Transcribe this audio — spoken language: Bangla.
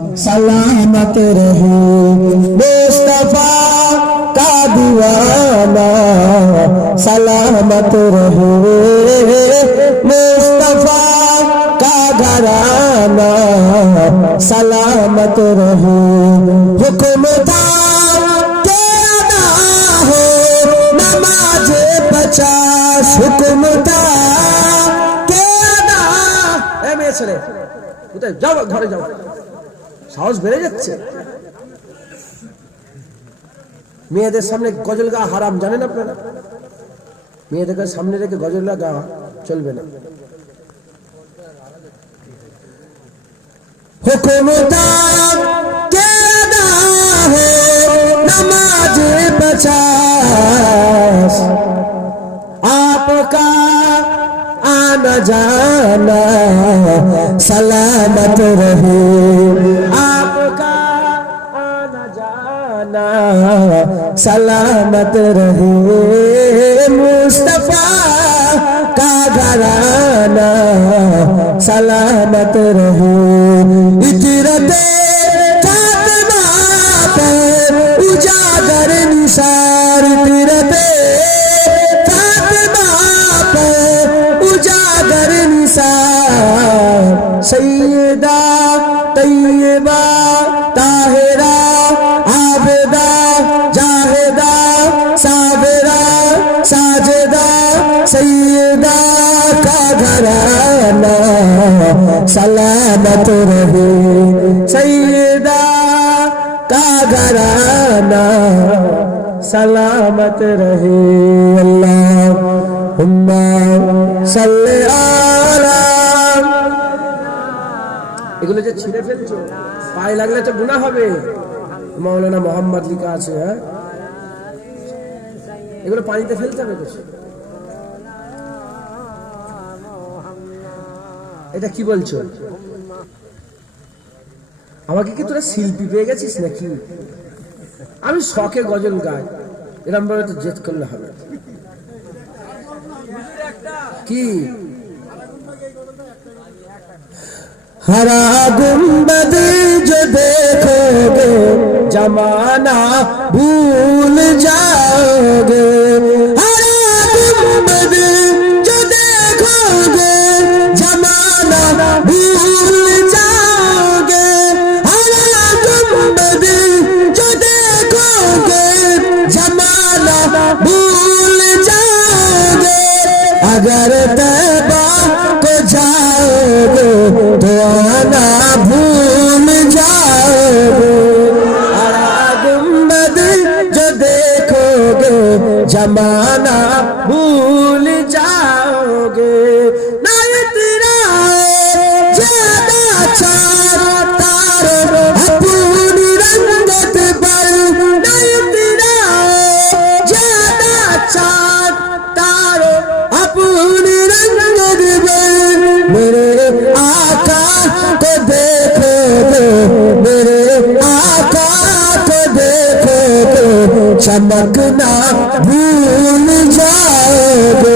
सलामत रहे मुस्तफा का दीवाना, सलामत रहे मुस्तफा का घराना, सलामत रहे। हुक्म था के अदा हो नमाज 50, हुक्म था के अदा। ए मेয়ে ছেলে কোথায় যাও, ঘরে যাও, সাহস বেড়ে যাচ্ছে। মেয়েদের সামনে গজল গাওয়া হারাম, জানেন আপনারা? মেয়েদেরকে সামনে রেখে গজল গাওয়া চলবে না। হুকুম তা কে আদা হো নমাজ 50, आपका आना जाना सलामत रहे, आपका आना जाना सलामत रहे। मुस्तफा का घराना सलामत रहे। इतरते फातिमा पर उजागर निसार, इतरते फातिमा पर उजागर निसार। सैयदा तैयबा ताहिरा आबिदा जाहिदा साबिरा साजिदा, सैयदा का घराना सलामत रहे, सैयदा का घराना सलामत रहे। अल्लाहुम्मा सल्ली आला। এগুলো যে ছিঁড়ে ফেলছো, পায়ে লাগলে তো গুনাহ হবে। মাওলানা মোহাম্মদ লিখা আছে, হ্যাঁ, এগুলো পানিতে ফেলতে হবে কিছু। এটা কি বলছো? আমাকে কি তোরা শিল্পী পেয়ে গেছিস নাকি? আমি শখে গজল গাই, এরকম ভাবে তো জেদ করলে হবে কি? हरा गुंबद जो देखोगे जमाना भूल जाओगे, हरा गुंबद जो देखोगे जमाना भूल जाओगे, हरा गुंबद जो देखोगे जमाना भूल जाओगे। अगर तैबा को जाओगे तो आना भूल जाओगे, हरा गुंबद जो देखोगे जमाना भूल जाओगे। ना तेरा ज्यादा चार तारो अपनी रंगत पर, ना तेरा ज्यादा चार तारो अपनी रंगत पर। मेरे आका को देखोगे, मेरे आका को देखोगे चमकना भूल जाओगे,